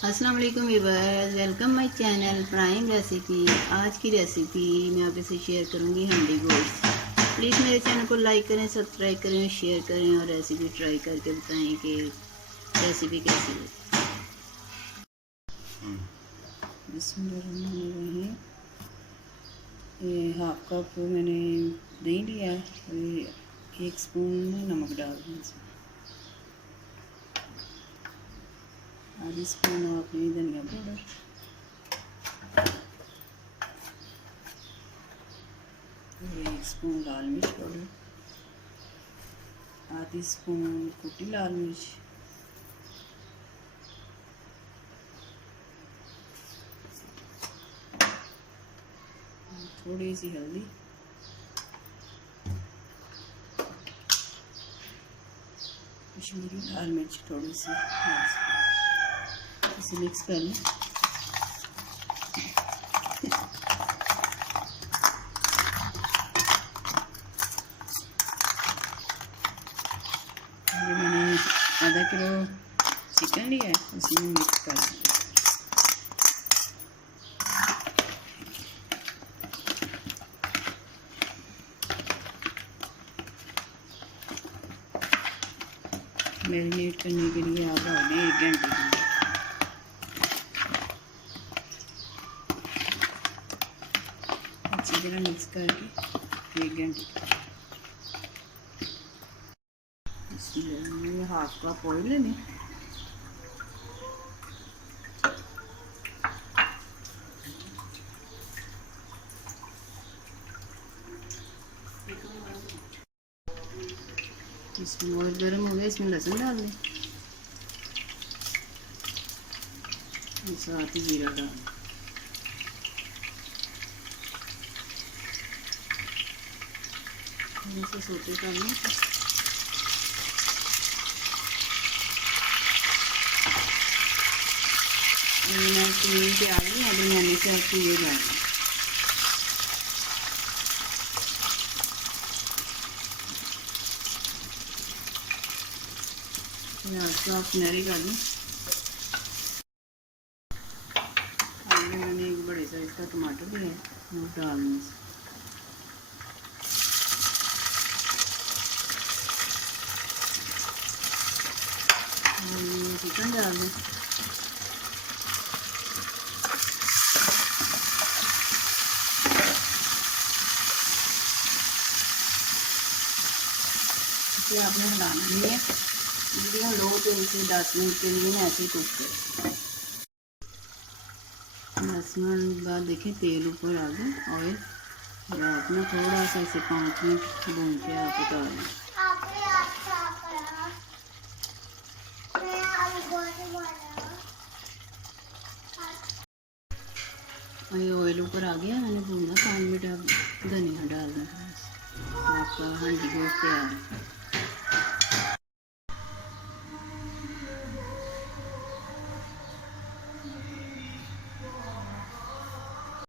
अस्सलाम वालेकुम viewers, welcome my channel prime recipe. आज की रेसिपी मैं आपके साथ शेयर करूंगी हंडी गोश्त। प्लीज़ मेरे चैनल को लाइक करें, सब्सक्राइब करें, शेयर करें और रेसिपी ट्राई करके बताएं कि रेसिपी कैसी है। बिस्मिल्लाहिर्रहमानिर्रहीम। ये हाफ कप मैंने दही लिया और 1 स्पून नमक डाल दें इसमें। आधी स्पून अपनी धनिया पाउडर, 1 स्पून लाल मिर्च पाउडर, आधी स्पून कुटी लाल मिर्च, थोड़ी सी हल्दी, कश्मीरी लाल मिर्च थोड़ी सी, इसे मिक्स कर लें। ये मैंने आधा किलो चिकन लिया है, उसी में मिक्स कर दें। मैरिनेट करने के लिए आप रख दें 1 घंटे के लिए। अच्छी तरह मिक्स करके 1 घंटे। इसमें हाफ कप ऑयल लें। इसमें ऑयल गर्म हो गया, इसमें लहसुन डाल दें, साथ ही जीरा डाल दें। इसे सोते कर लें। मैं क्लीन के आ गई, अभी मैंने से आपको ये डालना। आपको आप किनारे कर लें। आगे मैंने एक बड़े साइज का टमाटर लिया है, वो डालना। चिकन डाल दें। इसे आपने हिलाना नहीं है, वीडियो लो तो इसे 10 मिनट के लिए ऐसे ही कुक करें। 10 मिनट बाद देखें तेल ऊपर आ गया, ऑयल, और आपने थोड़ा सा इसे 5 मिनट भून के आप उतार लें। ये ऑयल ऊपर आ गया, मैंने भूना 5 मिनट। आप धनिया डाल दें, तो आपका हंडी गोश्त तैयार है।